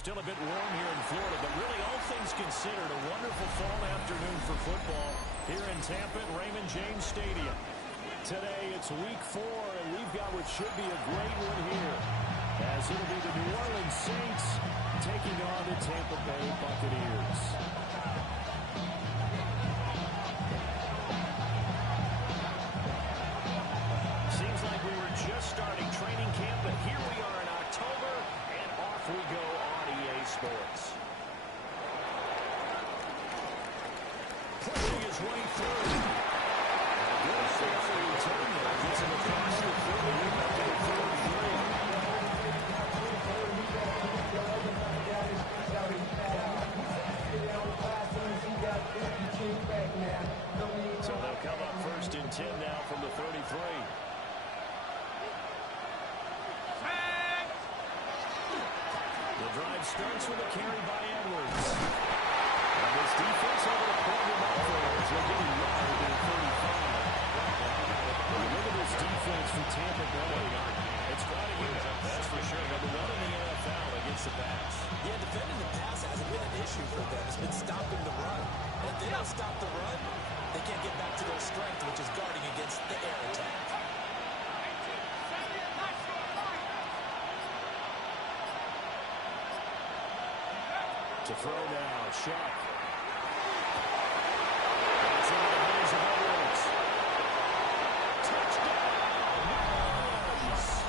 Still a bit warm here in Florida, but really all things considered, a wonderful fall afternoon for football here in Tampa at Raymond James Stadium. Today it's week 4, and we've got what should be a great one here, as it'll be the New Orleans Saints taking on the Tampa Bay Buccaneers. Seems like we were just starting training camp, but here we are in October, and off we go on EA Sports. Pushing his way through. Good save for the return there. Gets him across the 30, back to the 33. So they'll come up 1st and 10 now from the 33. The drive starts with a carry by Edwards. And this defense able to pull him off there as they're getting wide to the 35. Look at this defense for Tampa Bay. It's got to get up, that's for sure. Number 1 in the NFL against the pass. Yeah, defending the pass hasn't been an issue for them. It's been stopping the run. And if they don't stop the run, they can't get back to their strength, which is guarding against the air attack. To throw now, Shuck. That's into the hands of Edwards. Touchdown! Nice!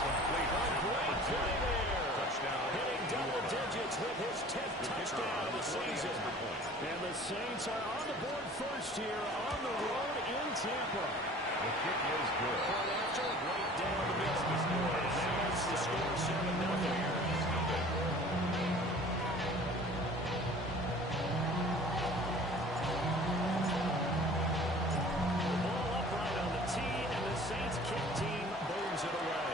Complete. A great play there. Touchdown. Hitting double digits with his 10th touchdown of the season. And the Saints are on the board first here on the road in Tampa. The kick is good. Point after, right down the middle. And that's the score 7-0. Saints kick team booms it away.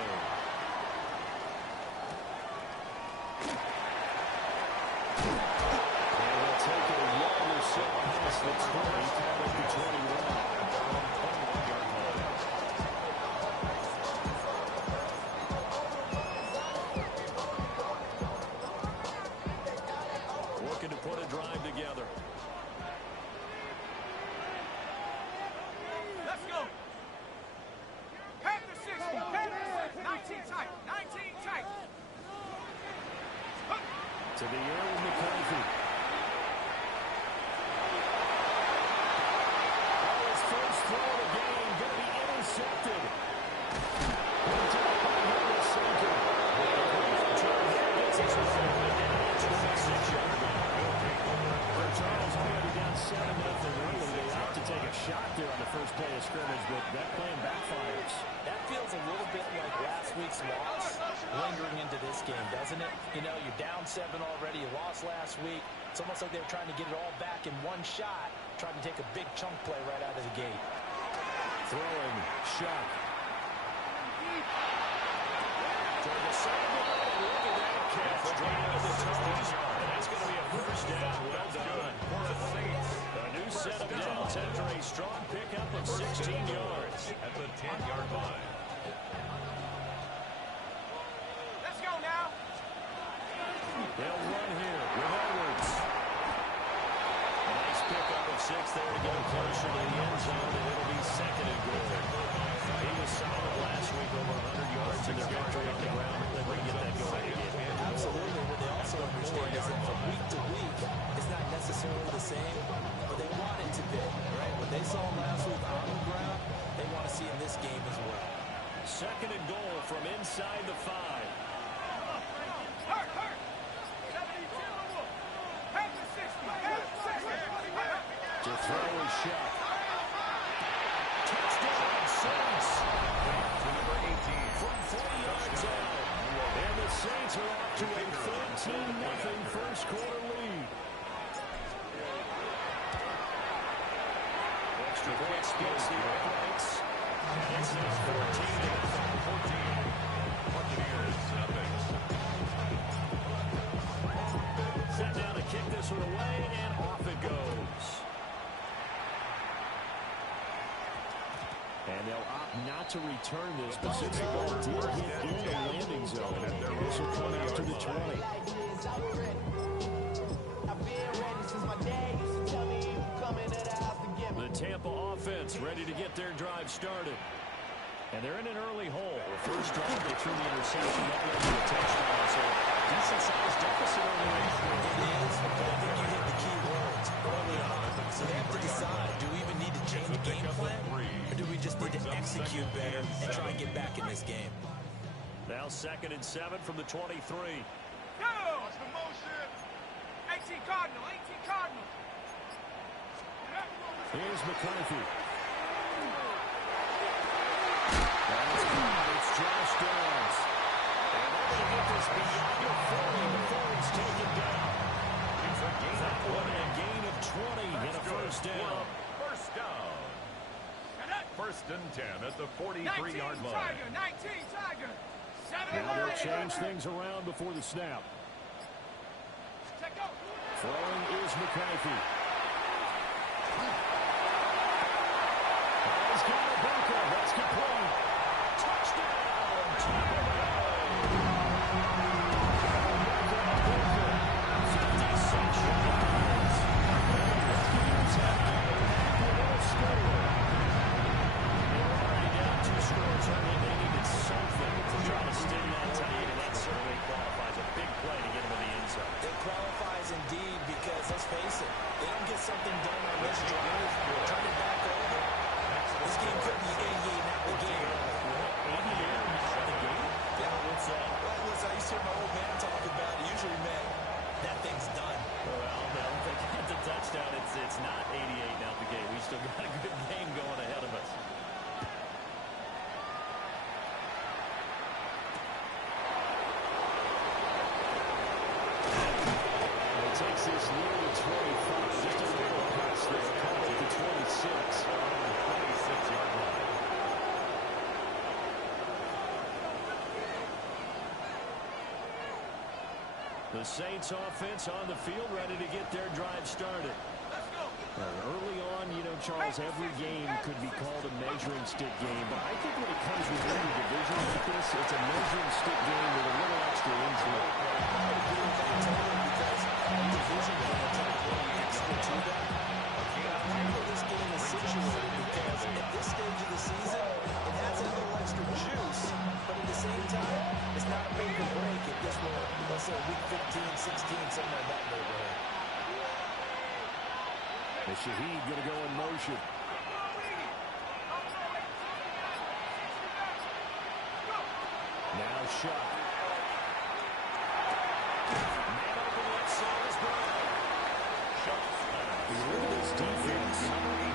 And we'll take a longer set past the 20, caught up to 21. Looking to put a drive together. Let's go. 19 tight. 19 tight. To the air with McCarthy. His first throw of the game going to be intercepted. Picked up by Henry Sinker. Gets his return down at 26-yard line. For Charles Beard down 7-0. Really, they opt to take a shot there on the first play of scrimmage, but that plan backfires. That feels a little bit like last week's loss lingering into this game, doesn't it? You know, you're down 7 already. You lost last week. It's almost like they were trying to get it all back in one shot, trying to take a big chunk play right out of the gate. Throwing, Shuck. Toward the sideline, look at that catch. Straight into the toes. And that's going to be a first down. Well done. For the Saints. A new set of downs after a strong pickup of 16 yards. At the 10-yard line. Let's go now. They'll run here with Edwards. Nice pickup of 6 there to get him closer to the end zone, and it'll be 2nd and goal. He was solid last week, over 100 yards in the victory on the ground. They're going to get that going again. Absolutely. What they also understand is that from week to week, it's not necessarily the same, but they want it to be, right? What they saw last week on the ground, they want to see in this game as well. 2nd and goal from inside the 5. Hurt. 72. Have the 60. To throw is Shuck. Touchdown, Saints. To number 18. From 40 yards out. And the Saints are off to a 13-0 first quarter lead. Extra point splits the uprights. And it's 14. Buccaneers, nothing. Set down to kick this one away, and off it goes. And they'll opt not to return this, but since the ball did hit in the landing zone, this will come out to the 20. Now we're ready. I've been ready since my dad used to tell me he was coming to the house to get me. The Tampa offense ready to get their drive started. And they're in an early hole. First drive, they threw the interception. That led to a touchdown. So decent-sized deficit over there. It is, but I think you hit the key words early on. So they have to decide, do we even need to change the game plan? Or do we just need to execute better and try and get back in this game? Now 2nd and 7 from the 23. Go! 18 Cardinal, 18 Cardinal. Here's McCarthy. It's Josh Downs. And they're going to get this beyond your 40 before he's taken down. That one a gain of 20 and a first down. First down. 1st and 10 at the 43-yard line. Tiger, 19 Tiger. 7 Now they'll change things around before the snap. Throwing is McCarthy. He's got a bunker. That's complete. Touchdown. Tampa Bay. 56 yards. Rescuers have given back the goal score. They were already down 2 scores early. They needed something to try to stem that tide, and that certainly qualifies. A big play to get them in the end zone. It qualifies indeed because, let's face it, they don't get something done on this drive. Turn it back over. This game could be 88 out the game. 88 out the game? Yeah, what's that? Well, listen, I used to hear my old man talk about it. Usually meant that thing's done. Well, no, if they get the touchdown, it's not 88 out the game. We still got a good game going ahead of us. It takes this near the 25, just a little pass there, call it the 26. On the 26-yard line. The Saints offense on the field, ready to get their drive started. Early on, you know, Charles, every game could be called a measuring stick game, but I think when it comes within a division like this, it's a measuring stick game with a little extra into it. I would agree with that totally because a division game will take a little extra to that. I know this game is situated because at this stage of the season, it has a little extra juice, but at the same time, it's not a make or break at this point. Let's say week 15, 16, something like that neighborhood. And Shaheed going to go in motion. Now Shuck. Man open left side is Brown. Look at this defense.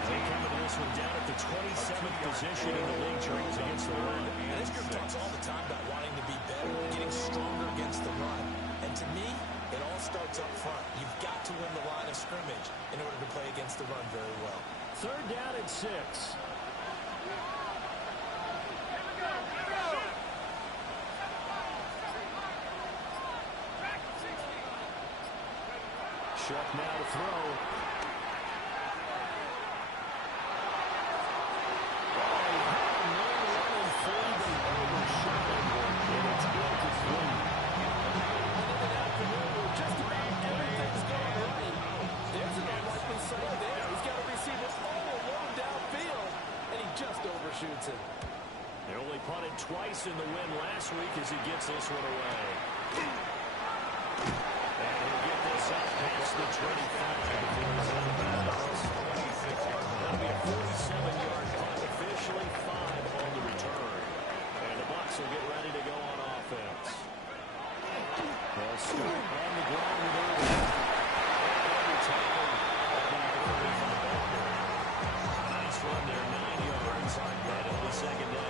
They come to this one down at the 27th position in the league Charles against the run. And this group talks all the time about wanting to be better, getting stronger against the run. And to me, it all starts up front. You've got to win the line of scrimmage in order to play against the run very well. 3rd down and 6. Shuck now to throw. Shoots it. They only punted twice in the win last week as he gets this one away. And he'll get this up past the 25 before he's out of bounds. That'll be a 47-yard punt, officially 5 on the return. And the Bucs will get ready to go on offense. They'll start on the ground with Irvin. Nice run there, 9 yards. And it'll be 2nd down.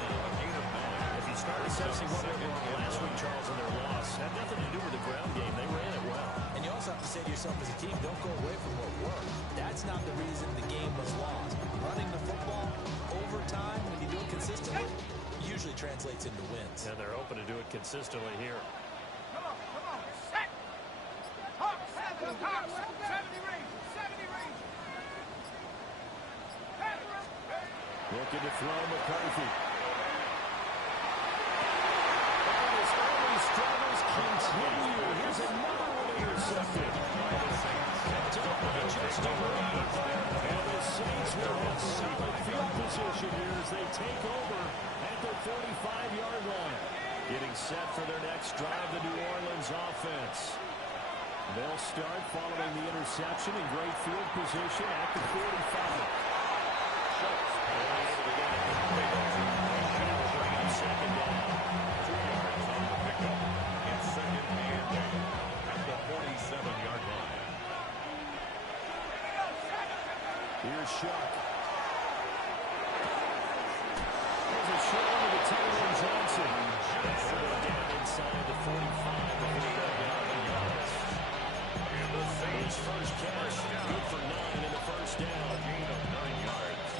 If you start assessing what went wrong last week, Charles, in their loss, had nothing to do with the ground game. They ran it well. And you also have to say to yourself as a team, don't go away from what worked. That's not the reason the game was lost. Running the football over time, when you do it consistently, usually translates into wins. And they're open to do it consistently here. Come on, set. Hawk, 70 range, 70 range. Looking to throw McCarthy. And his early struggles continue. Here's another one intercepted. Kept up by just a lead. And the Saints will have solid field position here as they take over at the 45-yard line. Getting set for their next drive, the New Orleans offense. They'll start following the interception in great field position at the 45. Second down. 2 yards on the pickup. It's second and 8 at the 47-yard line. Here's Shuck. There's a short one to Taylor Johnson. Down inside the 45 before he got down the yards. And the Saints First catch, good for 9 in the first down. gain of 9 yards.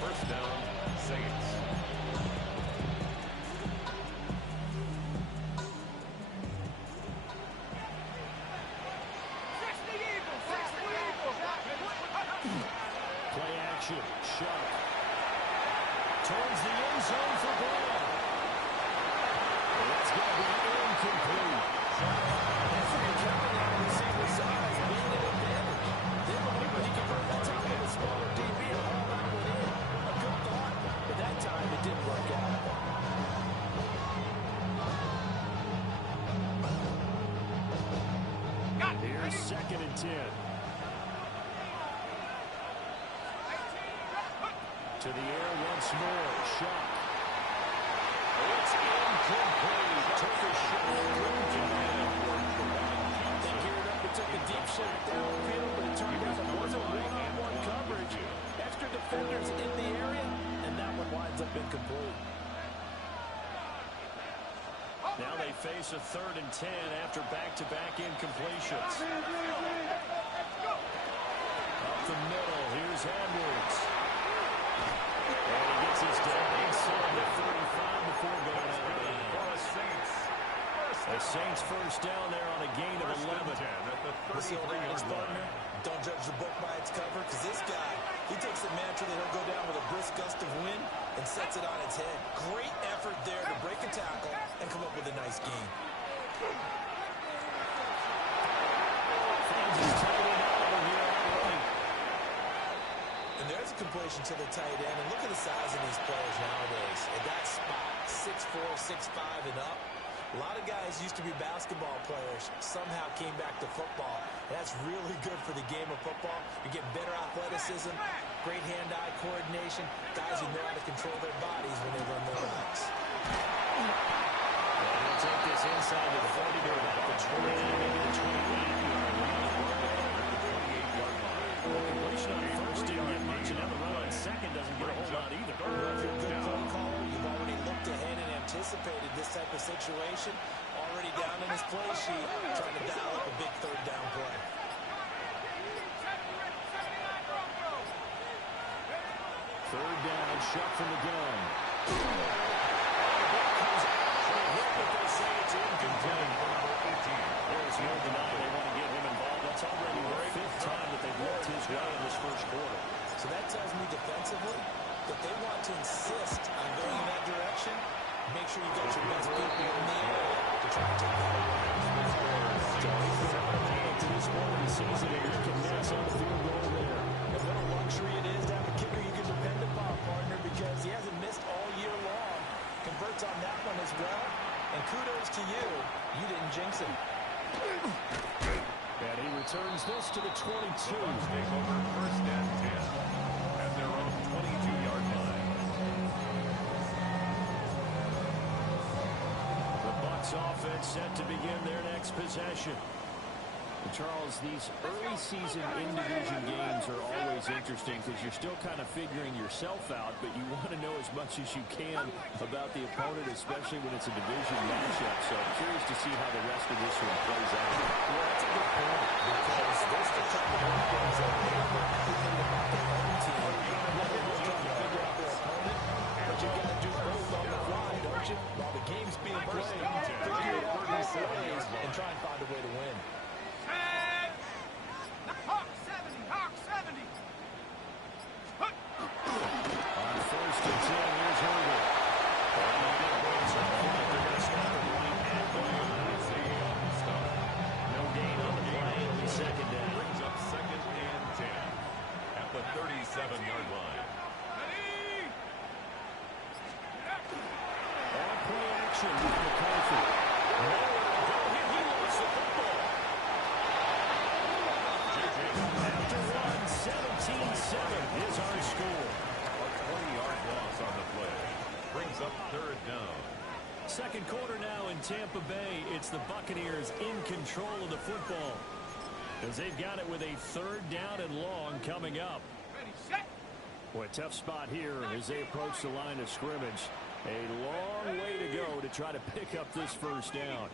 First down, Saints. Play action. Shuck. Towards the end zone for Brown. It's going to be incomplete. That's what you're counting on the receiver side, being an advantage. They were hoping he could run that time with a smaller DB or haul that one in. A good thought, but that time it didn't work out. Here's second and 10. To the air once more. Shuck. It's incomplete. Took a shot. They geared up and took a deep shot downfield, but it turned out it wasn't one-on-one coverage. Extra defenders in the area, and that one winds up incomplete. Now they face a 3rd and 10 after back-to-back incompletions. Up the middle. Here's Edwards. And he gets his down inside the 35 before going out of bounds. The Saints first down there on a gain of 11. At the This old adage, 33-yard partner, line. don't judge the book by its cover, because this guy, he takes a mantra that he'll go down with a brisk gust of wind and sets it on its head. Great effort there to break a tackle and come up with a nice gain. Fans is tight end over here on the right. And there's a completion to the tight end, and look at the size of these players nowadays. At that spot, 6'4", 6'5", and up. A lot of guys used to be basketball players, somehow came back to football. That's really good for the game of football. You get better athleticism, great hand-eye coordination, guys who know how to control their bodies when they run their routes. And he'll take this inside to the 40 to about the 29, maybe the 28-yard line. Completion on first didn't get much, and now the run on second doesn't get a whole lot either. If you're a good play caller, you've already looked ahead and anticipated this type of situation. Already down in his play sheet, trying to dial up a big 3rd down play. Third down, Shuck from the gun. There's no denying they want to get him involved. That's already the 5th time that they've looked his way in this first quarter. So that tells me defensively that they want to insist on going in that direction. Make sure you got your best people in the area to try to take that away. To this point of the season, and he can mess on the field goal there. And what a luxury it is to have a kicker you can depend upon, partner, because he hasn't missed all year long. Converts on that one as well. And kudos to you. You didn't jinx him. And he returns this to the 22. Take over first and 10 at their own 22-yard line. The Bucs offense set to begin their next possession. And Charles, these early season in-division games are always interesting because you're still kind of figuring yourself out, but you want to know as much as you can about the opponent, especially when it's a division matchup. So I'm curious to see how the rest of this one plays out. Well, that's a good point, because they're still trying to learn things that they don't know everything about their own team. They're trying to figure out their opponent, but you got to do both on the fly, don't you? While the game's being played, figure it out both ways and try and find a way to win. Hawk 70, Hawk 70. On first and 10, here's Herbert. No gain on the motion with McCarthy. Nowhere to go here. He lost the football. After one, 17-7 is our score. A 20-yard loss on the play. Brings up third down. Second quarter now in Tampa Bay. It's the Buccaneers in control of the football, as they've got it with a third down and long coming up. Ready, set. Boy, tough spot here as they approach the line of scrimmage. A long way to go to try to pick up this first down.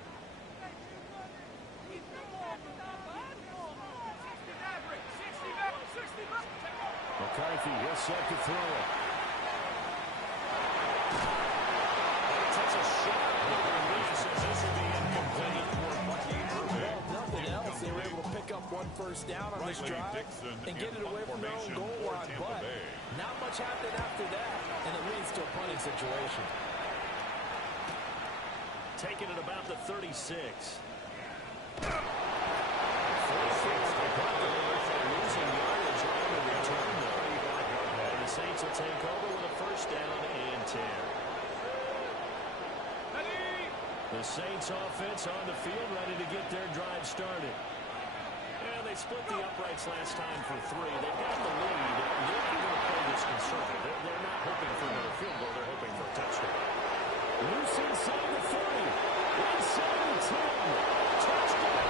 McCarthy, he'll set to throw it. Takes a shot. This will be incomplete. Well, nothing else. They were able to pick up one first down on this drive and get it away from their own goal line. But not much happened after that, and it leads to a punting situation. Taking it about the 36. Losing yardage on the return, though. And the Saints will take over with a first down and 10. The Saints offense on the field, ready to get their drive started. And they split the uprights last time for 3. They've got the lead. They're not going to play this conservative. They're not hoping for another field goal. They're hoping for a touchdown. Loose inside the 30. Inside the 10. Touchdown.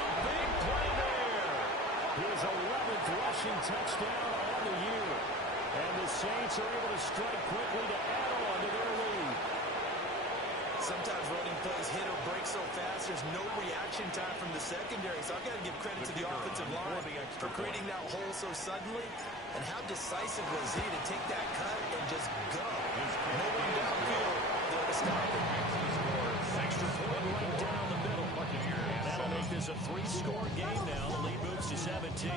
A big play there. His 11th rushing touchdown on the year. And the Saints are able to strike quickly to add on to their lead. Sometimes running plays hit or break so fast, there's no reaction time from the secondary. So I've got to give credit to the offensive line for creating that hole so suddenly. And how decisive was he to take that cut and just go? No one downfield there to stop him. Extra point right down the middle. And that'll make this a 3-score game now. The lead moves to 17.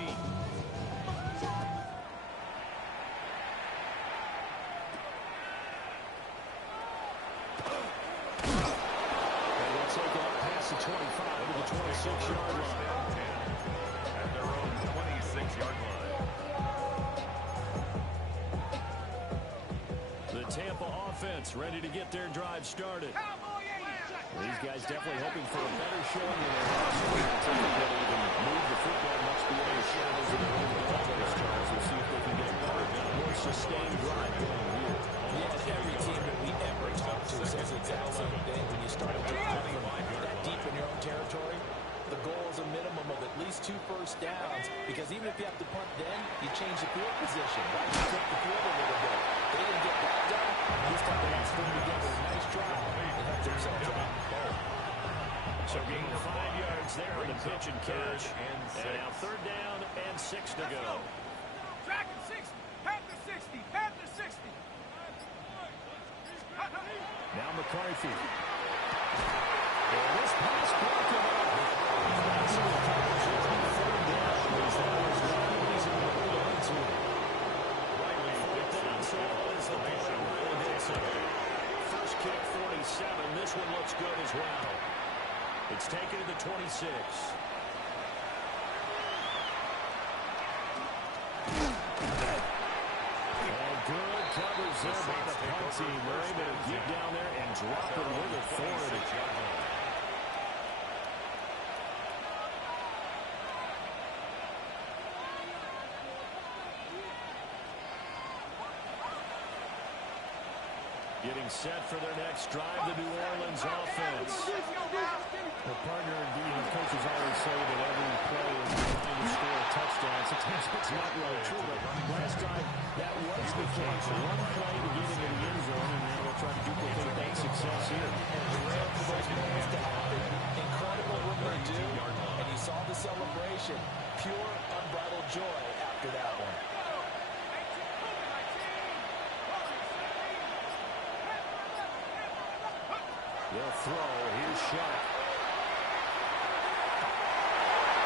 Take it up past the 25 to the 26-yard line. At their own 26-yard line. The Tampa offense ready to get their drive started. These guys definitely hoping for a better showing in their last week. They can't even move the football much beyond the shadows of their own goalpost, Charles. We'll see if they can get a better, more sustained drive going here. Yeah, every team that we ever talk to says the exact same thing. When you start to drive from that deep in your own territory, the goal is a minimum of at least 2 first downs, because even if you have to punt then, you change the field position, right? You take the field a little bit. They didn't get that done. This time they have to put together a nice drive and help themselves out. So gain 5 yards there on the pitch and catch. And now third down and 6 to go. Track at 60. Panther 60. Panther 60. Now McCarthy. And this pass broken up. So the Cowboys will be third down. That was not easy to hold on to. Fourth down, so is the play. Riley Dixon. First kick, 47. This one looks good as well. It's taken to the 26. And good coverage there by the punt team. They're able to get down there and drop it with authority. Getting set for their next drive, the New Orleans offense. The partner, coaches always say that every play is trying to score a touchdown. Sometimes it's not really true, but last drive, that was the case. One play to get into the end zone, and now they'll try to duplicate that success here. Rare for those plays to happen. Incredible what they do, and you saw the celebration. Pure, unbridled joy after that one. They'll throw. Here's Sharp.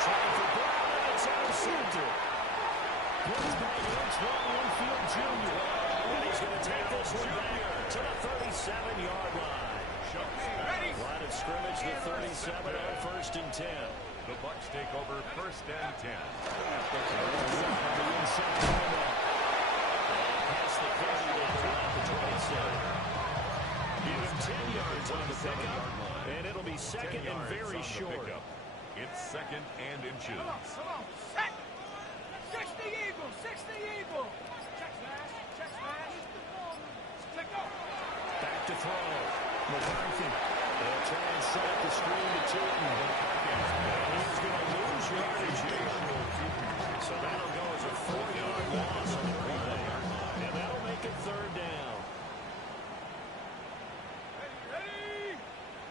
Trying for Brown, and it's intercepted. Brings back Antoine Winfield Jr. And he's going to take this one back to the 37-yard line. Line of scrimmage, the 37 on first and 10. The Bucs take over first and 10. On the inside window. Past the 30, they go out to 27. on the pickup, and it'll be second and very short. It's second and inches. Come on. Set. 60 Eagles. 60 Eagles. Check smash. Check smash. Check go. Back to throw. McCarthy. They'll try and set up the screen to Tootin. And he's going to lose yardage here. So that'll go as a 4-yard loss on the play. And that'll make it third down. Ready.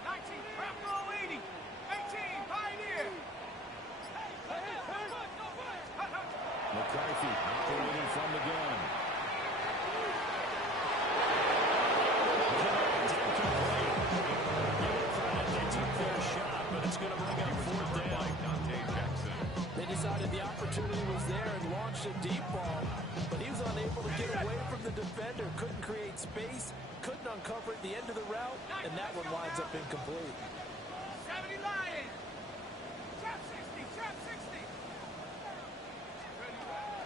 19. Bravo 80. 18. Pioneer. McCarthy operating from the gun. They took their shot, but it's going to bring up fourth down. Dante Jackson. They decided the opportunity was there and launched a deep ball, but he was unable to get away from the defender, couldn't create space, couldn't uncover at the end of the route, and that one winds up incomplete. 70 Lions. Trap 60. Trap 60.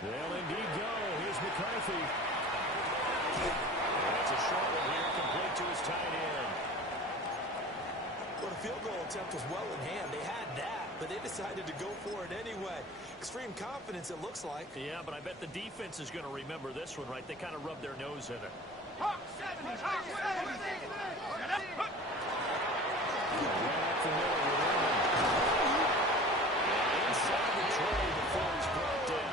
They'll indeed go. Here's McCarthy. That's a short one here, complete to his tight end. Well, the field goal attempt was well in hand. They had that, but they decided to go for it anyway. Extreme confidence, it looks like. Yeah, but I bet the defense is going to remember this one, right? They kind of rubbed their nose in it. Hawk 70. Hawk 70. Get up. Hook. Right up the middle with Irvin. Inside the tray before he's brought down.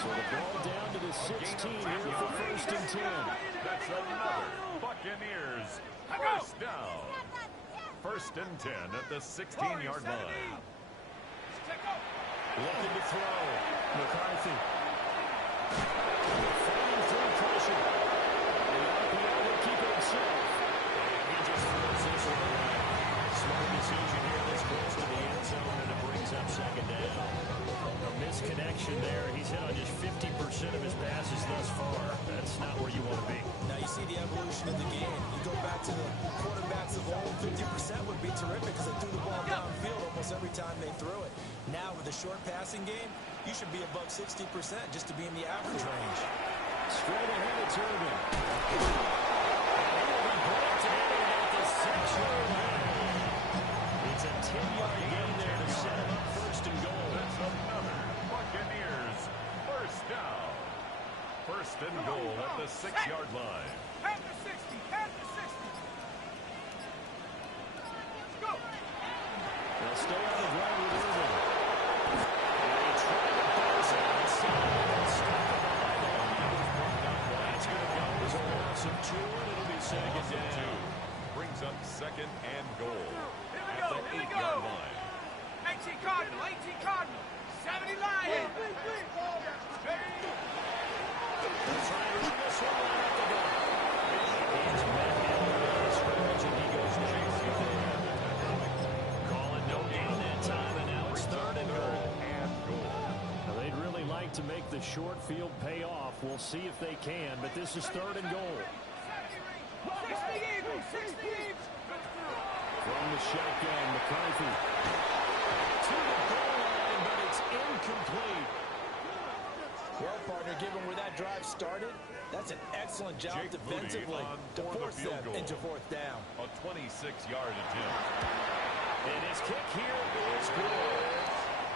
So the ball down to the 16 here for first and 10. That's another Buccaneers first down. First and 10 at the 16-yard line. Check go. Looking to throw. McCarthy. Fighting through pressure. The RPO will keep it himself. And he just throws this one away. Smart decision here this close to the end zone, and it brings up second down. A misconnection there. He's hit on just 50% of his passes thus far. That's not where you want to be. Now you see the evolution of the game. You go back to the quarterbacks of old, 50% would be terrific because they threw the ball downfield almost every time they threw it. Now with the short passing game, you should be above 60% just to be in the average range. Straight ahead, it's Irvin. And he'll be brought together at the 6-yard line. It's a 10-yard gain there to set him up first and goal. That's another Buccaneers first down. First and goal at the 6-yard line. Head to 60. Head to 60. Go. They'll stay on the ground with Irvin. And they try to bounce it outside. And stop it behind the line. That's going to go as a loss of 2, and it'll be second down. Brings up second and goal Here we at go. the Here we 8-yard go. line. 18 Cardinal. 18 Cardinal. 70 Lions. Ready. They'll try to run this one right up the gut. He's met him in the scrimmage, and he goes down. Calling no gain that time, and now it's third and goal. Now, they'd really like to make the short field pay off. We'll see if they can, but this is third and goal. 60 Eagles. 60 Eagles. From the shotgun, McCarthy. To the goal line, but it's incomplete. Well, partner, given where that drive started, that's an excellent job Jake defensively Moody on to for the force field them goal. into fourth down. A 26-yard attempt. And his kick here is good.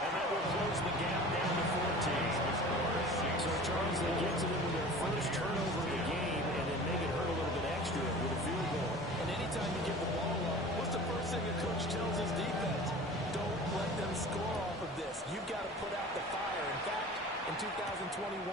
And that will close the gap down to 14. So, Charles, they get to them with their first turnover of the game and then make it hurt a little bit extra with a field goal. And anytime you give the ball up, what's the first thing a coach tells his defense? Don't let them score off of this. You've got to put out the fire. In fact, in 2021,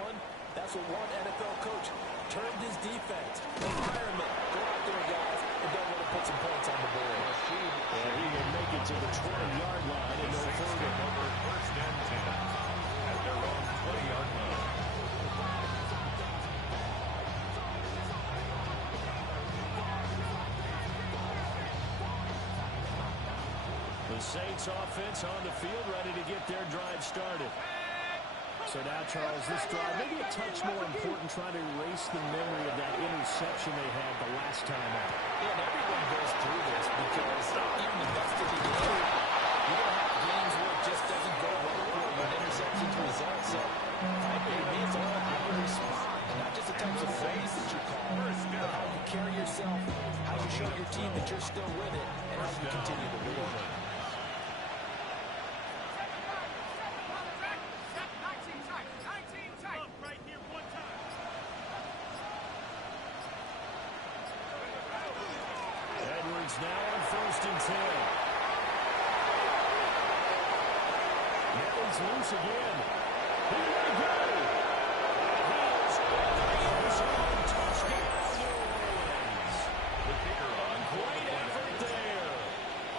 that's what one NFL coach termed his defense. Environment. Go out there, guys, and don't let them put some points on the board. And he will make it to the 20-yard line and no further. Over first and 10 at their own 20-yard line. The Saints offense on the field, ready to get their drive started. So now, Charles, this drive, maybe a touch more important, trying to erase the memory of that interception they had the last time out. Yeah, and everyone goes through this because even the best of the game, you don't have games where it just doesn't go well for you when interceptions result. So, frankly, to me, it's all about how you respond, not just the types of plays that you call, but how you carry yourself, how you show your team that you're still with it and help you continue to lead. 19 tight. 19 tight. Up right here one time. Edwards now on 1st and 10. He's loose again. Here we go. Touchdown, New Orleans. The kicker on. Great effort there.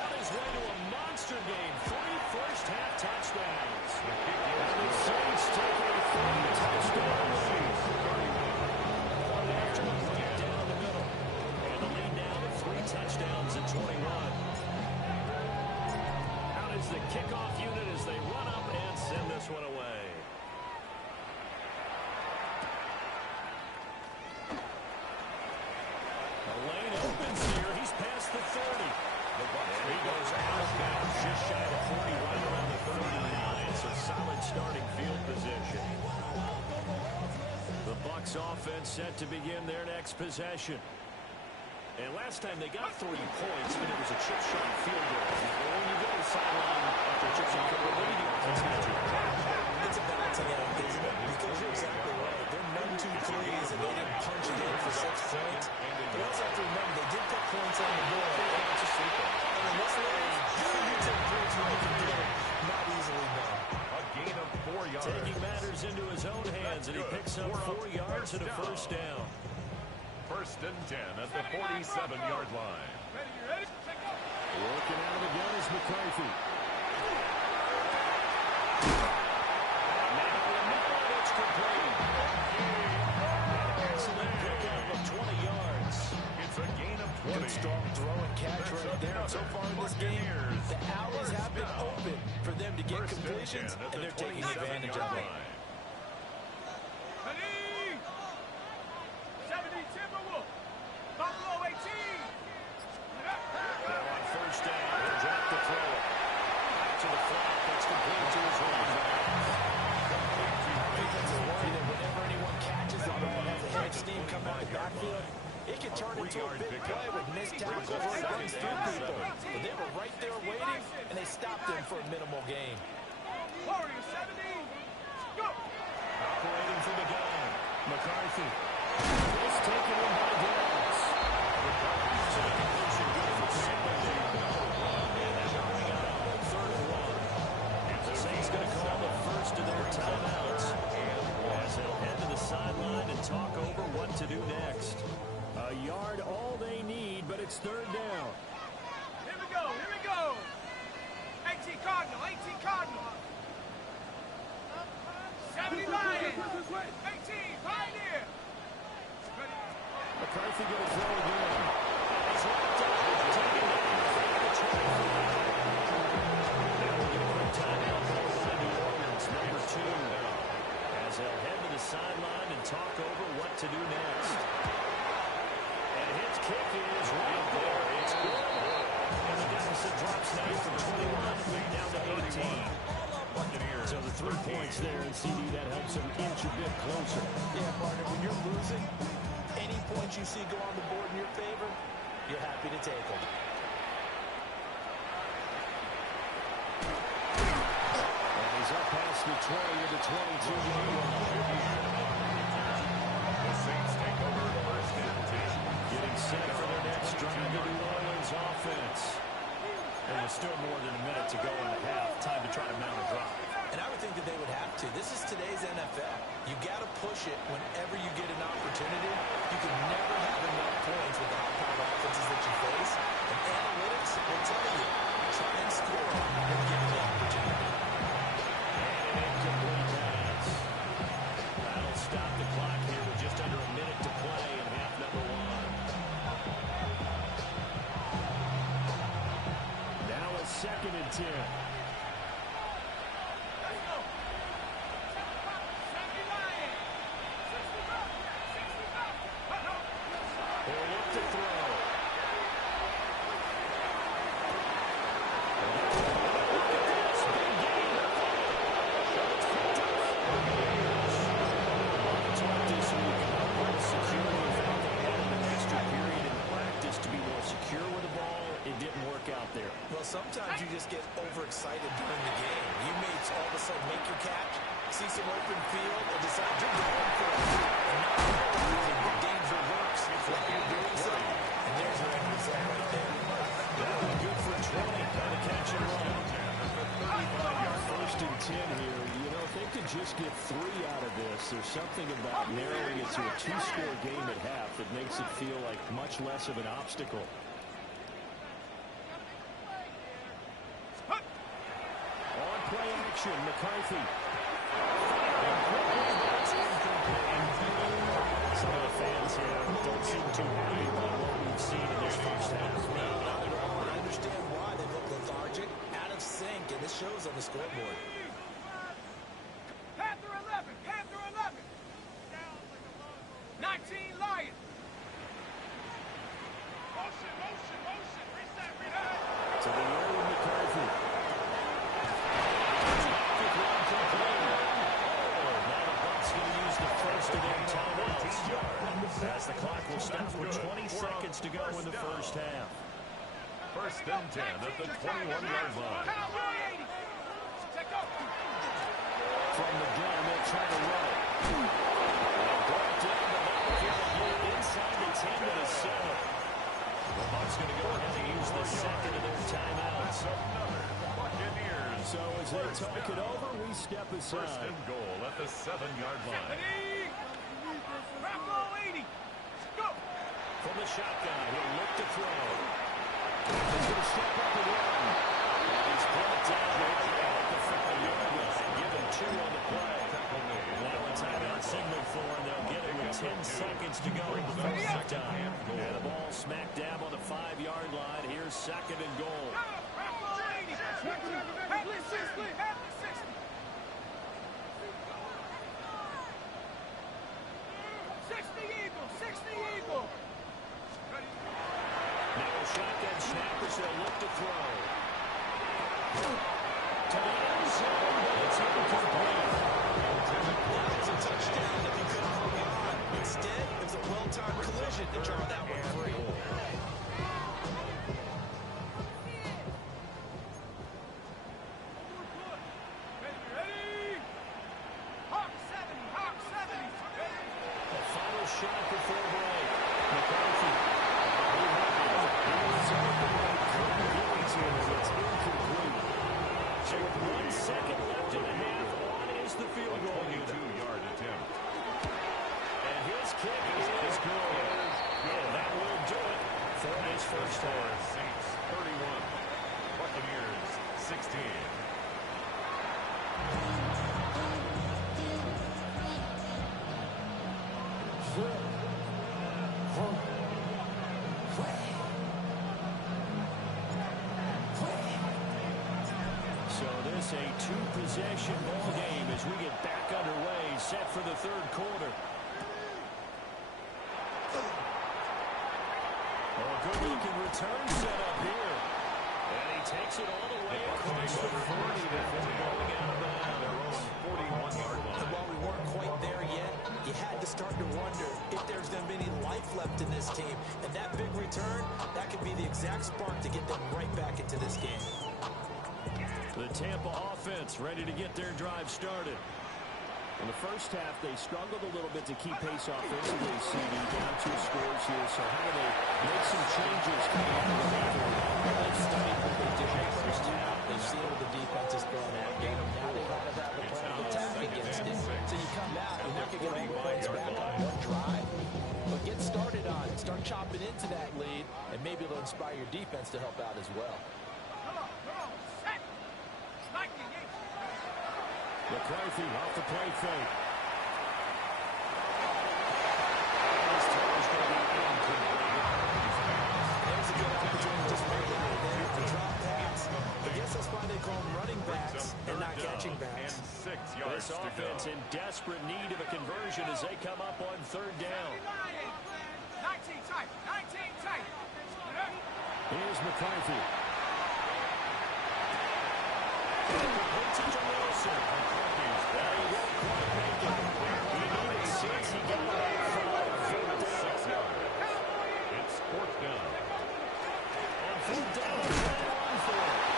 On his way to a monster game. 3 first-half touchdowns. And the Saints take a 3-touchdown lead. One after the right down the middle. And the lead now to 3 touchdowns at 21. Out is the kickoff unit as they run up and send this one away. The lane opens here. He's past the 30. And he goes out of bounds just shy of 40, right around the 39. So solid starting field position. The Bucs offense set to begin their next possession. And last time they got 3 points, and it was a chip shot field goal. When you go to the sideline after a chip shot field goal, what do you do? It's a balancing act, isn't it? Because you're exactly right. They're none too pleased, and they didn't punch it in for 6 points. But you also have to remember, they did put points on the board. It's a sleeper. And in this league, you take points when you can do it. Not easily done. A gain of 4 yards. Taking matters into his own hands, and he picks up 4 yards and a first down. 1st and 10 at the 47-yard line. Ready, you ready? Take off. Working out of the gun is McCarthy. Now in the middle, it's complete. Excellent pickup of 20 yards. It's a gain of 20. Good strong throw and catch right there. And so far in this game, the alleys have been open for them to get completions, and they're taking advantage of it. Ready? 70 Timberwolf. Buffalo 18. Now on first down, he'll drop the throw. Back to the flat. That's complete to his running back. Defense is worried that whenever anyone catches the ball and has a head steam come out of the backfield, it can turn into a big play with missed tackles where he runs through people. But they were right there waiting, and they stopped him for a minimal gain. Warrior 70. Go. Operating from the gun. McCarthy. It's taken in by Downs. McCarthy's completion good for 70. And they're going out on 3rd and 1. The Saints going to call the first of their timeouts as they'll head to the sideline and talk over what to do next. A yard all they need, but it's 3rd down. Here we go. Here we go. 18 Cardinal. 18 Cardinal. 70 Lions. 18 Pioneer. Ready? McCarthy going to throw again. He's wrapped up. Taking it from the 20. Now we'll get a quick timeout called by New Orleans, number 2. As they'll head to the sideline and talk over what to do next. And his kick is right there. It's good. And the deficit drops now from 21 down to 18. So the 3 points there, and CD, that helps them inch a bit closer. Yeah, partner, when you're losing, any points you see go on the board in your favor, you're happy to take them. And he's up past the 20 to the 22-yard line. The Saints take over 1st and 10. Getting set for their next drive, the New Orleans offense. And there's still more than a minute to go in the half. Time to try to mount a drive. And I would think that they would have to. This is today's NFL. You got to push it whenever you get an opportunity. You can never have enough points with the high-powered offenses that you face. And analytics will tell you, try and score when given the opportunity. And an incomplete pass. That'll stop the clock here with just under a minute to play in half number 1. Now a 2nd and 10. sometimes you just get overexcited during the game. You may all of a sudden make your catch, see some open field, and decide you're going for it. And not realizing the danger lurks while you're doing so. And there's your end result right there. That'll be good for 20 on the catch and run. First and 10 here. You know, if they could just get 3 out of this, there's something about narrowing it to a 2-score game at half that makes it feel like much less of an obstacle. On play action, McCarthy. Some of the fans here don't seem too happy about what we've seen in this first half. I understand why they look lethargic, out of sync, and this shows on the scoreboard. Panther 11, Panther 11. 19 Lions. Motion, motion, motion. Reset, reset. To the air with McCarthy. Now the Bucs going to use the first of their timeouts. As the clock will stop with 20 seconds to go in the first half. First and 10 at the 21-yard line. From the gun, they'll try to run it. Brought down the backfield inside the 10 to the 7. The Bucs going to go ahead and use the second of their timeouts. Buccaneers. So as they talk it over, we step aside. First and goal at the 7-yard line. From the shotgun, he'll look to throw. He's going to step up and run. He's brought down at the 5-yard line. Give him 2 on the play. Now a timeout signal for him. They'll get it with 10 seconds to go in the first time. And the ball smack dab on the 5-yard line. Here's second and goal. 60 Eagles, 60 Eagles. Now a shotgun snapper, so they'll look to throw. To the end zone, but it's incomplete. That was a touchdown if he couldn't hold on. Instead, it was a well-timed collision to draw that one free. Ready? Hawk 70, Hawk 70. The final shot before break. McCarthy. It's incomplete. So with 1 second left in the half, on is the field goal unit. 22-yard attempt. And his kick is good. Yeah, that will do it for his first half. Saints 31. Buccaneers 16. So this a 2-possession ball game as we get back underway, set for the third quarter. Oh, good-looking return set up here. And he takes it all the way across the 40 before going out of bounds. 41-yard And line. while we weren't quite there yet, you had to start to wonder if there's going to be any life left in this team. And that big return, that could be the exact spark to get them right back into this game. The Tampa offense ready to get their drive started. In the first half, they struggled a little bit to keep pace offensively, CD, down 2 scores here. So how do they make some changes coming out of the remainder? They've studied what they did in the first half. They've seen what the defense is throwing at them. Now they kind of have a plan of attack against it. So you come out, you're not going to get all points back on one drive. But get started on it. Start chopping into that lead, and maybe it'll inspire your defense to help out as well. Come on, set. 19 Eagles. McCarthy off the play fake. There's a good opportunity just right there to drop pass. I guess that's why they call them running backs and not catching And backs. 6 yards This to go. offense in desperate need of a conversion as they come up on third down. 19 tight, 19 tight. Here's McCarthy. It's fourth down. On fourth down, on 4.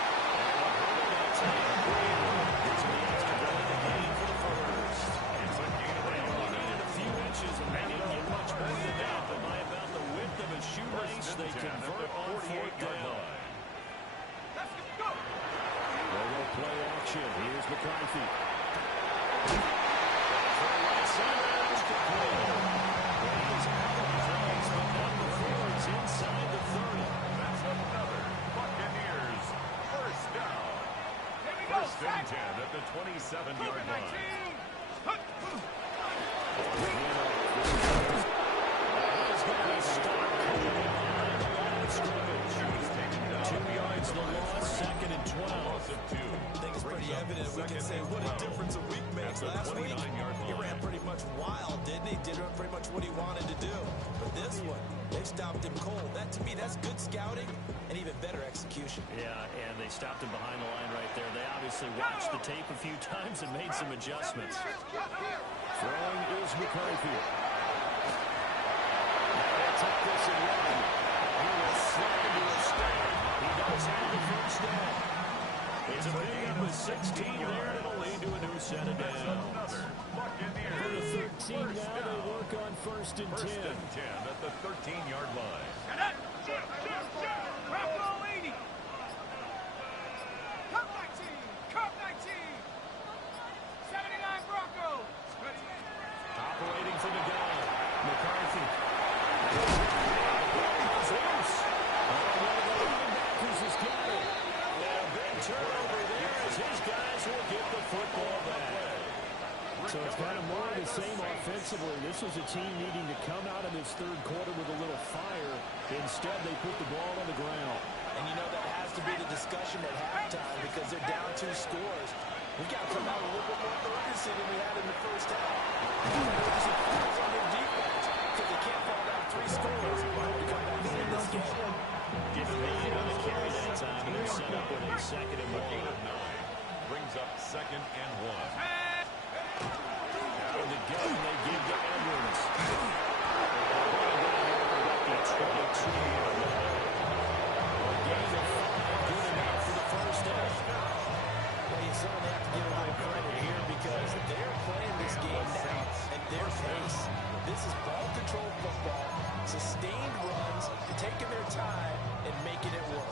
Here's McCarthy. Right side, it's complete. He's out of plays, but number 4 is inside the 30. That's another Buccaneers first down. First and 10 at the 27-yard line. He's going to be stopped behind the line of scrimmage. 2 yards the loss, second and 12. I think it's pretty evident. We can say what a difference a week makes. Last week, he ran pretty much wild, didn't he? Did pretty much what he wanted to do. But this one, they stopped him cold. That, to me, that's good scouting and even better execution. Yeah, and they stopped him behind the line right there. They obviously watched the tape a few times and made some adjustments. Throwing is McCarthy. They'll take this and run. He will slide to a stop. He does have the first down. It's a big up with 16 there, and it'll lead to a new set of downs. For the 13 now, they work on first and 10. First and 10 at the 13-yard line. Bronco 80. Cup 19. Cup 19. 79 Broncos. Operating from the gun. McCarthy. Loose. One of the linebackers has got it. And a big turnover there as his guys will get the football back. So it's kind of more of the same offensively. This was a team needing to come out in this third quarter with a little fire. Instead, they put the ball on the ground. And you know that has to be the discussion at halftime because they're down 2 scores. We've got to come out a little bit more urgency than we had in the first half. There's some fouls on their defense because they can't fall down 3 scores to come back and win this game. Give it lead on the carry that time, and they're set up with a second and 1. Brings up second and 1. Out of the gun, they give to Edwards. The 22-yard line. A gain of 5, good enough for the first down. Well, you certainly have to give a little credit here because they're playing this game now at their pace. This is ball control football, sustained runs, taking their time and making it work.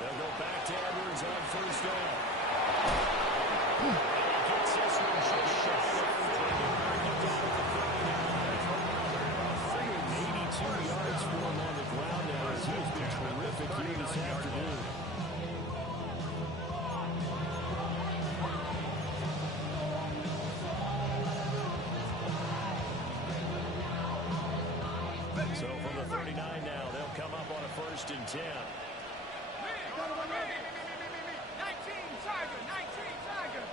They'll go back to Edwards on first down. And he gets this one just shy of 82 yards for him on the ground now as he has been terrific here this afternoon. So from the 39 now, they'll come up on a first and 10. 19 Tiger.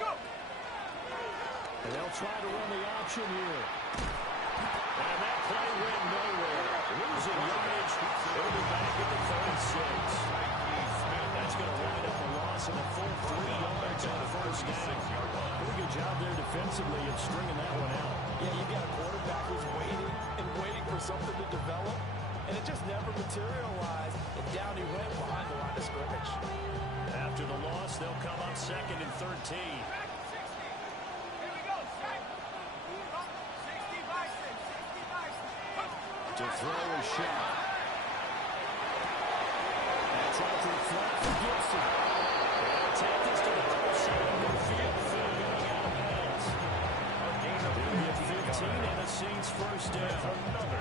Go. And they'll try to run the option here. And that play went nowhere. Losing yardage. They'll be back at the 36. That's going to wind up a loss of a full 3 yards on first down. Pretty good job there defensively of stringing that one out. Yeah, you've got a quarterback who's waiting and waiting for something to develop, and it just never materialized, and down he went behind the line of scrimmage. After the loss, they'll come up second and 13. Here we go. 60 Bison. To throw a shot. That's out to the flat for Gibson. They'll take this to the close side of the field. Going out of bounds. They'll get 15 and a Saints first down.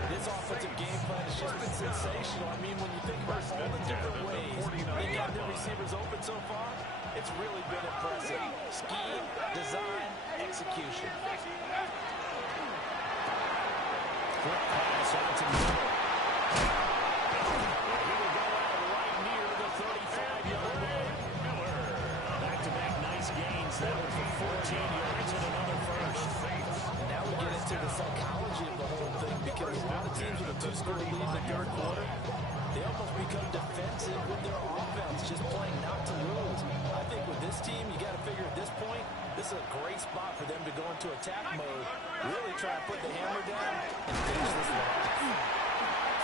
This offensive game plan has just been sensational. I mean, when you think about all the different ways they got their receivers open so far, it's really been impressive. Scheme, design, execution. Quick pass out to Miller. He will go out right near the 35-yard line. Back-to-back nice gains. That one for 14 yards and another first. And now we get into the psychology of the whole thing because a lot of teams with a 2-score lead in the third quarter, they almost become defensive with their offense, just playing not to lose. I think with this team, you got to figure at this point, this is a great spot for them to go into attack mode, really try to put the hammer down and finish this one off.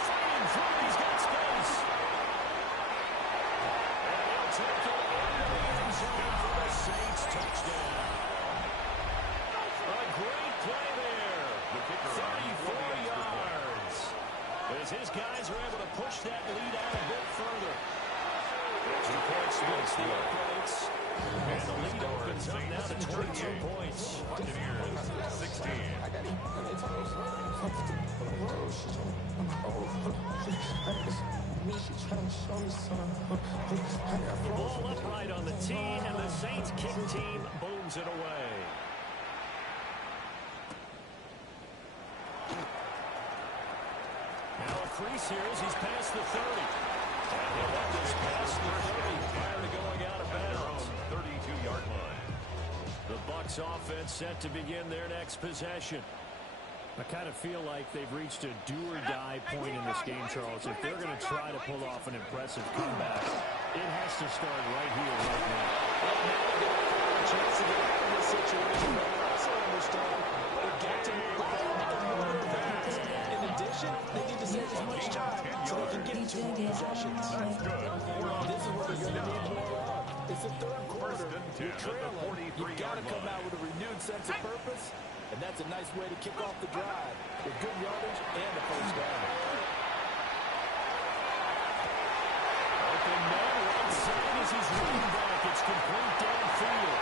Fighting through, he's got space. And he'll take it into the end zone for the Saints touchdown. the uprights. And the lead opens up now to 22 points. Buccaneers 16. The ball upright on the tee, and the Saints kick team booms it away. Now a crease here as he's past the 30. And he'll let this past the 30 prior to going out of bounds. 32-yard line. The Bucs offense set to begin their next possession. I kind of feel like they've reached a do-or-die point in this game, Charles. If they're going to try to pull off an impressive comeback, it has to start right here, right now. Well, now they're going to have a chance to get out of this situation, but they also understand they've got to move the ball and move it fast. In addition, they need to save as much time so they can get 2 more possessions. That's good. This is what they're going to need more of. It's the third quarter. You're trailing. You've got to come out with a renewed sense of purpose. And that's a nice way to kick off the drive with good yardage and a first down. Open man right side as he's running back. It's complete downfield.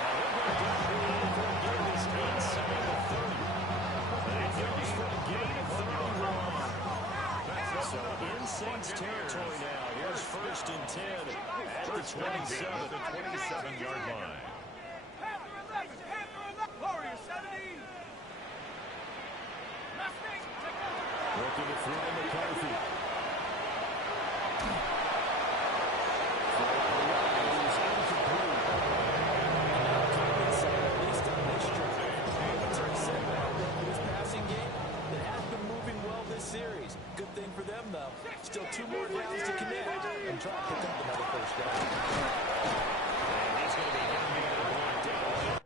Now they're going to get creative for a gain this inside the 30. And it goes for a gain of 31. So in Saints territory now. Here's 1st and 10 at the 27. The 27-yard line. Looking to throw McCarthy. Is incomplete. And now compensated at least on this drive. What's our setback with this passing game? It has been moving well this series. Good thing for them, though. Still 2 more downs to connect and try to pick up another first down. And he's going to be hitting me at 1 down.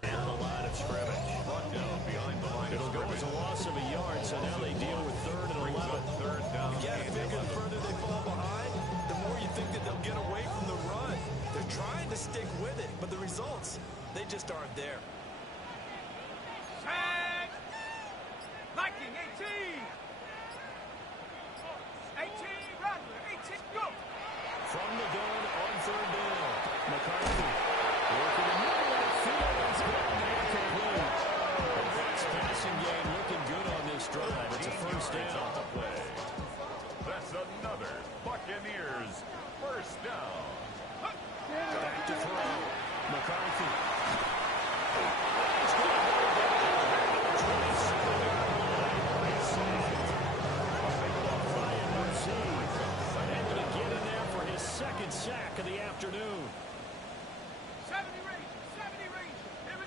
And the line of scrimmage. Brought down behind the line. It'll go as a loss of a yard, so now they deal with 3rd and 11. Third down. You gotta figure the further they fall behind, the more you think that they'll get away from the run. They're trying to stick with it, but the results, they just aren't there. Tag! Viking 18! 18, Rattler, 18, go! From the gun on 3rd down. McCarthy working the middle of the field. It's going to be complete. The Bucs passing game looking good on this drive. It's a first down. Play. That's another Buccaneers first down. Back to throw. McCarthy. Able to get in there for his 2nd sack of the afternoon. 70 Ranger, here we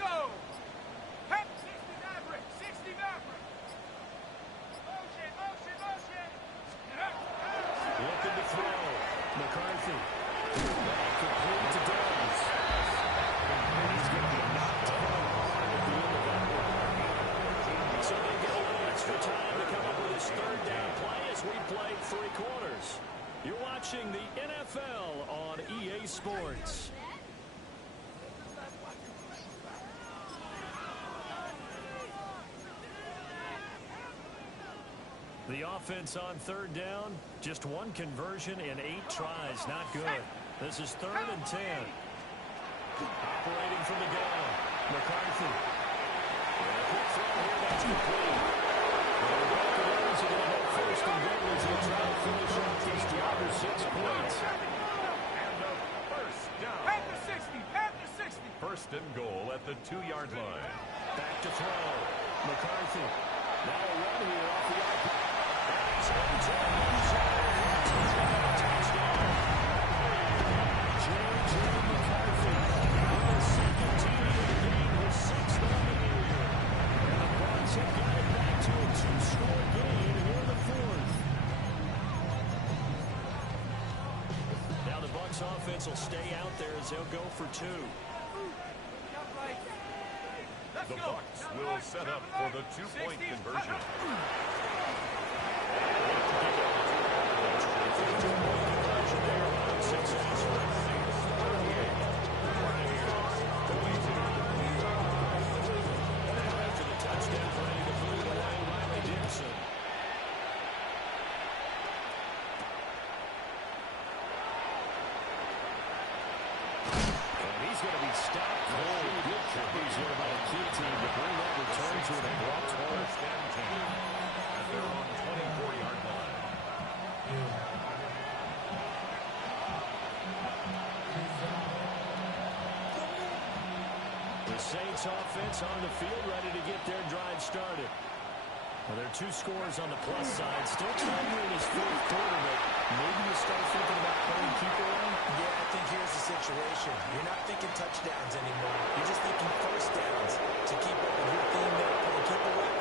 go! Hey, 60 Maverick, 60 Maverick! Motion! Looking to throw. McCarthy. Complete to Downs. He's going to be knocked out at the end of that one. So they get a little extra time to come up with his 3rd down play as we play 3 quarters. You're watching the NFL on EA Sports. The offense on 3rd down, just 1 conversion in 8 tries. Not good. This is 3rd and 10. Operating from the gun. McCarthy. And a quick throw here. That's complete. And the Buccaneers are going to have 1st and goal as they try to finish up these drivers 6 points. And a first down. Panther 60! 1st and goal at the 2-yard line. Back to throw. McCarthy. Now a run here off the iPad. And he's into the end zone for a touchdown. J.J. McCarthy with his 2nd TD of the game, his 6th on the year. And the Bucs have got it back to a 2-score game here in the 4th. Now the Bucs offense will stay out there as they'll go for 2. The Bucs will set up for the 2-point conversion. coverage there by the key team to bring that return to an abrupt halt. First and 10 at their own 24-yard line. The Saints offense on the field, ready to get their drive started. Well, there are 2 scores on the plus side. Still trying in his 4th quarter, but maybe you start thinking about playing keeper away. Yeah, I think here's the situation. You're not thinking touchdowns anymore. You're just thinking first downs to keep up with your theme there, playing keep away.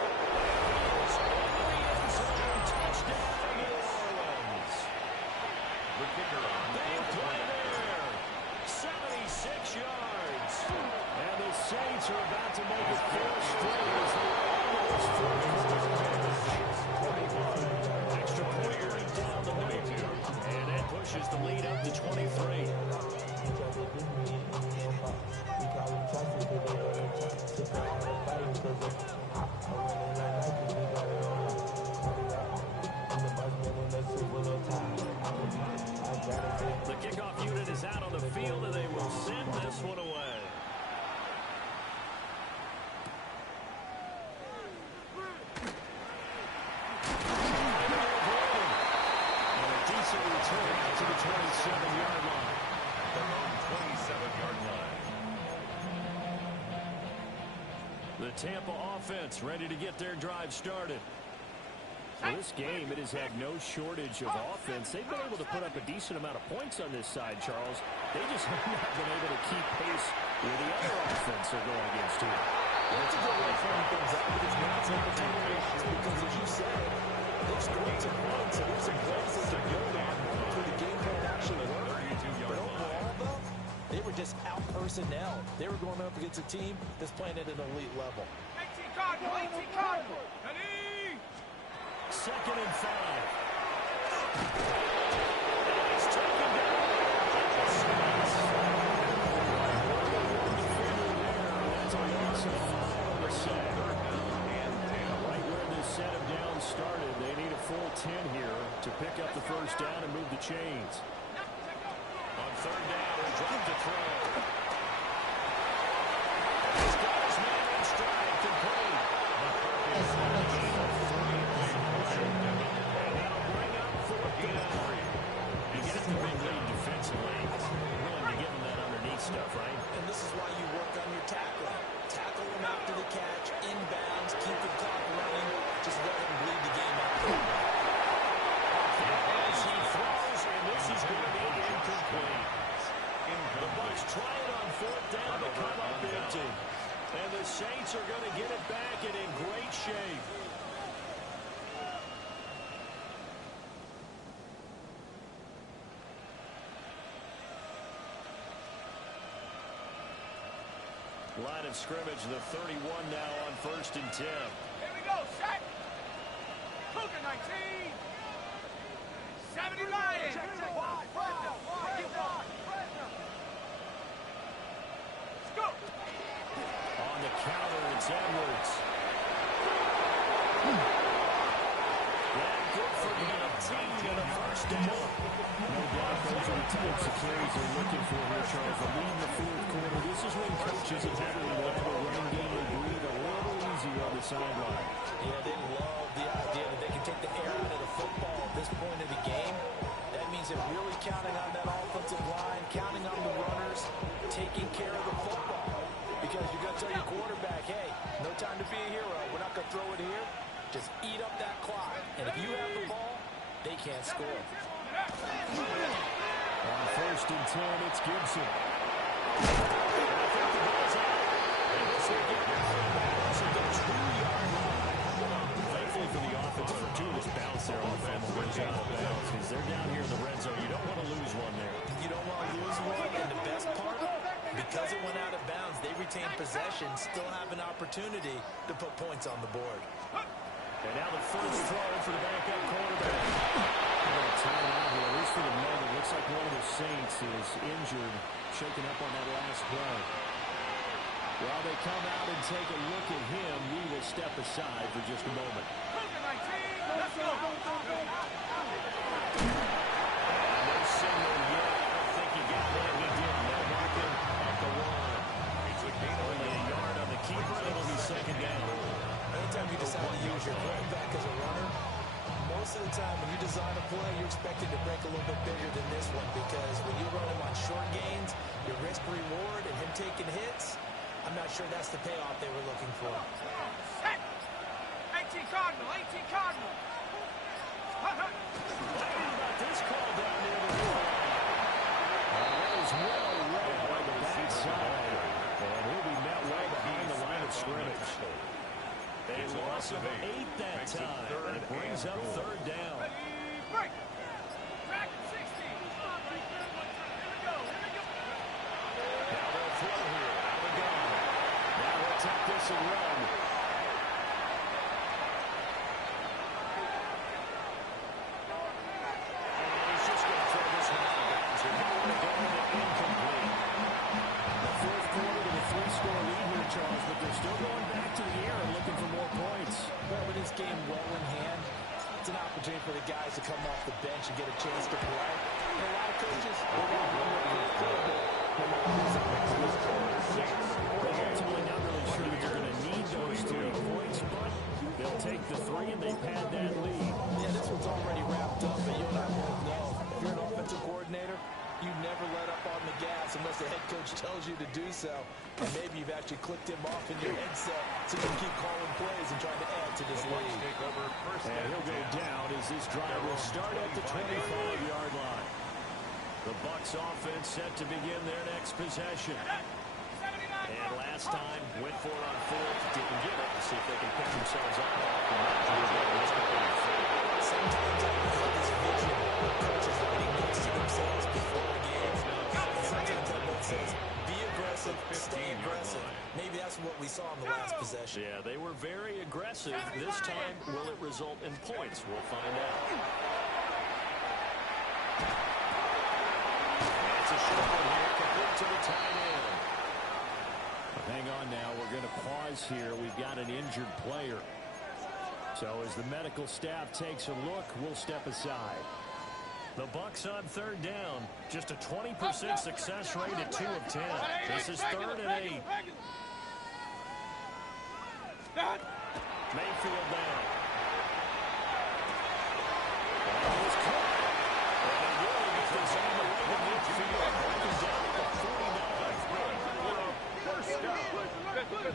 Touchdown, New Orleans. The kicker on Big play there. 76 yards. And the Saints are about to make it 4 straight as they run this 4th quarter. Extra point right down the middle. And that pushes the lead up to 23. The kickoff unit is out on the field, and they will send this one away. Return out to the 27-yard line. their own 27-yard line. The Tampa offense ready to get their drive started. Well, this game, it has had no shortage of offense. They've been able to put up a decent amount of points on this side, Charles. They just have not been able to keep pace with the other offense they're going against here. That's a good way of throwing things out, but it's not able to pace because, as you said, they've scored some points, and there's some plays that they're building on where the game plan actually worked. But overall, though, they were just out personnel. They were going up against a team that's playing at an elite level. 18 Cardinal, 18 Cardinal. Ready? 2nd and 5. He's taken down. That's a loss of 5 on the sack. Right where this set of downs started, they need a full 10 here to pick up the first down and move the chains. On 3rd down, he'll drop to throw. He's got his man in stride, complete. And that'll bring up 4th down. You get the big lead defensively. Willing to give him that underneath stuff, right? And this is why you work on your tackling. Tackle him after the catch, inbounds, keep the clock running. Just let him bleed the game out. As he throws, and this is going to be incomplete. The Bucs try it on 4th down to come up empty. And the Saints are going to get it back and in great shape. Line of scrimmage, the 31 now on 1st and 10. Here we go, set. Cougar 19. 70 Lions. Let's go. On the counter, it's Edwards. Yeah, good for the 18 and a first down. No doubt those are the types of carries they're looking for here, Charles. The lead in the 4th quarter. This is when coaches have had to look at the running game and breathe a little easier on the sideline. Yeah, they love the idea that they can take the air out of the football at this point of the game. That means they're really counting on that offensive line, counting on the runners, taking care of the football. Because you're going to tell your quarterback, hey, no time to be a hero. We're not going to throw it here. Just eat up that clock. And if you have the ball, they can't score. On 1st and 10, it's Gibson. Thankfully for the offense, fortuitous bounce there on the goes out of bounds because they're down here in the red zone. You don't want to lose one there. You don't want to lose one, and the best part, because it went out of bounds, they retained possession, still have an opportunity to put points on the board. And now the first throw for the backup quarterback. Timeout here, at least for the moment. Looks like one of the Saints is injured, shaken up on that last play. While they come out and take a look at him, we will step aside for just a moment. Cougar 19. Let's go. No signal yet. I don't think he got that. He did. No marking at the line. It's a gain of Only a time when you design a play, you're expected to break a little bit bigger than this one because when you run him on short gains, your risk-reward and him taking hits, I'm not sure that's the payoff they were looking for. Set. 18 Cardinal, 18 Cardinal. How about this call down near the goal line? That was well read by the backside, and he'll be met well behind the line of scrimmage. They lost of 8 that time, and it brings up third down. Ready, break. Track 60. Come on, break. Here we go, here we go. Now they'll throw here. Out we go. Now they'll take this and run. And he's just going to throw this one out of bounds. They're going to go with it incomplete. The fourth quarter to the 3-score lead here, Charles, but they're still going back to the air and looking for more points. Well, with this game well in hand, it's an opportunity for the guys to come off the bench and get a chance to play. And a lot of coaches, they're going to run with the quarterback. They're ultimately not really sure that they're going to need those 3 points, but they'll take the 3 and they pad that lead. Yeah, this one's already wrapped up, but you and I both know if you're an offensive coordinator, you never let up on the gas unless the head coach tells you to do so. And maybe you've actually clicked him off in your headset so you can keep calling plays and trying to add to this lead. And he'll go down as this drive will start at the 25-yard line. The Bucs offense set to begin their next possession. And last time, went for it on 4th, didn't get it. To see if they can pick themselves up. Sometimes I feel this vision of coaches writing notes to themselves before a game. Sometimes that note says, be aggressive, stay aggressive. Maybe that's what we saw in the last possession. Yeah, they were very aggressive. This time, will it result in points? We'll find out. And it's a short one here, complete to the tight end. Hang on now, we're going to pause here. We've got an injured player. So as the medical staff takes a look, we'll step aside. The Bucs on third down. Just a 20% success rate at 2 of 10. This is 3rd and 8. Mayfield down. And it was caught. And they really get this on the way to midfield. Breaking down at the 49.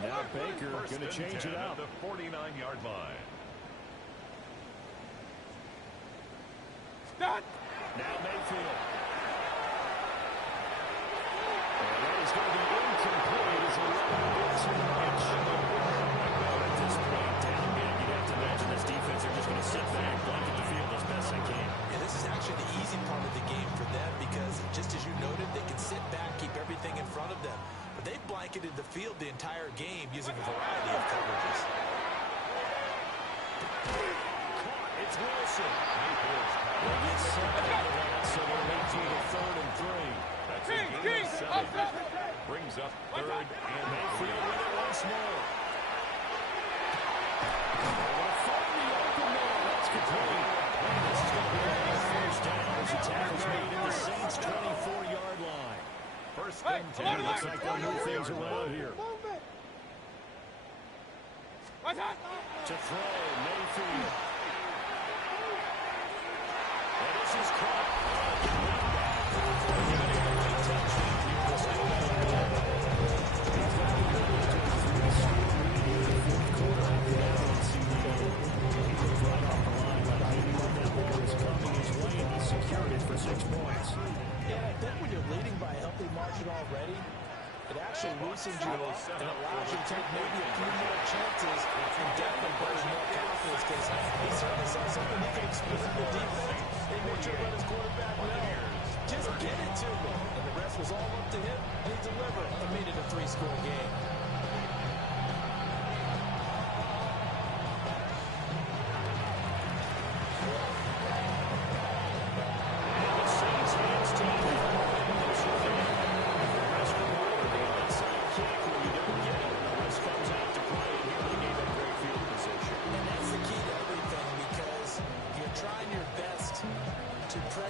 Now Baker going to change it up. The 49-yard line. Now Mayfield. And that is going to be incomplete as he gets him right. At this point, down big, you'd have to imagine this defense are just going to sit back, blanket the field as best they can. And this is actually the easy part of the game for them because, just as you noted, they can sit back, keep everything in front of them. But they've blanketed the field the entire game using a variety of coverages. Caught. It's Wilson. They get set out of that, so they'll make to the 3rd and 3. That's a gain of 7. Brings up 3rd and Mayfield with it once more. They'll find the open man. That's complete. This is going to be a first down as the tackle's made in the Saints' 24-yard line. First and 10. Looks like they'll move things around here. To throw, Mayfield. And this is caught. Secured it for 6 points. Yeah, I think when you're leading by a healthy margin already, it actually loosens you and allows you to take maybe a few more chances and definitely brings more confidence because he certainly saw something he can exploit the defense. They made sure to let his quarterback know, just get it to me. And the rest was all up to him, and he delivered and made it a 3-score game.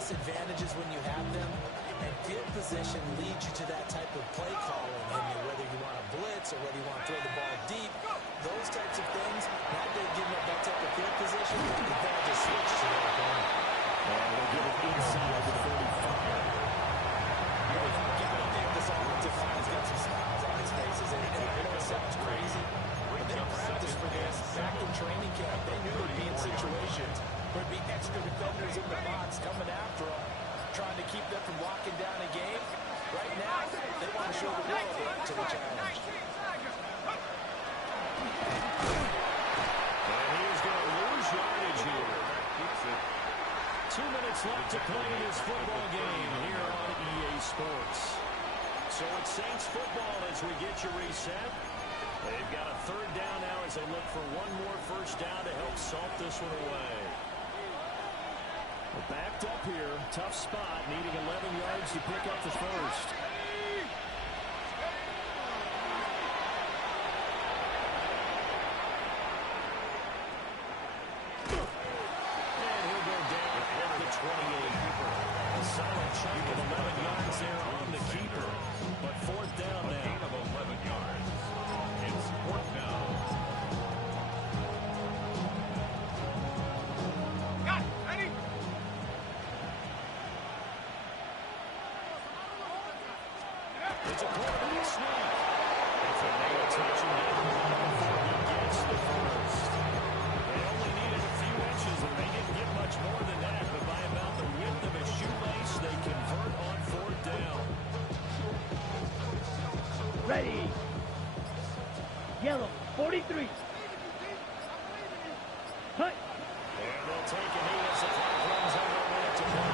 Advantages when you have them, and field position leads you to that type of play calling. And whether you want to blitz or whether you want to throw the ball deep, those types of things, now they've given up that type of field position, the ball just switched to their their defenders in the box coming after them, trying to keep them from locking down a game. Right now, they want to show the world to the challenge. And he's going to lose yardage here. 2 minutes left to play in this football game here on EA Sports. So it's Saints football as we get you reset. They've got a third down now as they look for one more first down to help salt this one away. Well, backed up here, tough spot, needing 11 yards to pick up the first. And he'll go down at the 28. A solid chunk of 11 yards there on the keeper. But fourth down now. Gain of 11 yards. It's fourth down. Got it. Ready? It's a quarterback sneak. It's a nail touching down before he gets the first. They only needed a few inches, and they didn't get much more than that. But by about the width of a shoelace, they convert on fourth down. Ready. Yellow, 43. Cut. And they'll take a knee as the clock runs under a minute to play.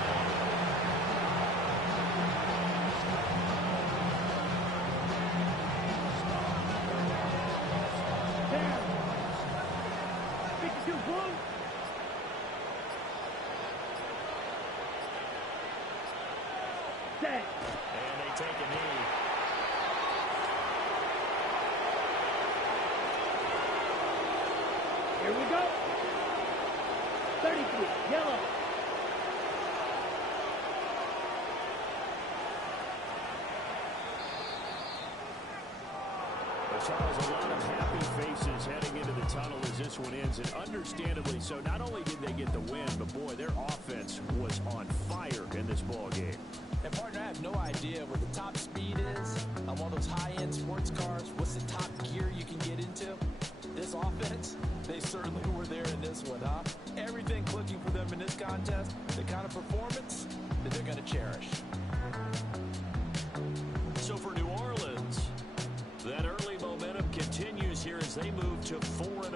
Down. 52 blue. Set. And they take a knee. Here we go. 33. Yellow. There's always a lot of happy faces heading into the tunnel as this one ends, and understandably so. Not only did they get the win, but boy, their offense was on fire in this ball game. And partner, I have no idea what the top speed is on one of those high-end sports cars. What's the top gear you can get into? This offense, they certainly were there in this one, huh? Everything clicking for them in this contest, the kind of performance that they're going to cherish. So for New Orleans, that early momentum continues here as they move to 4-0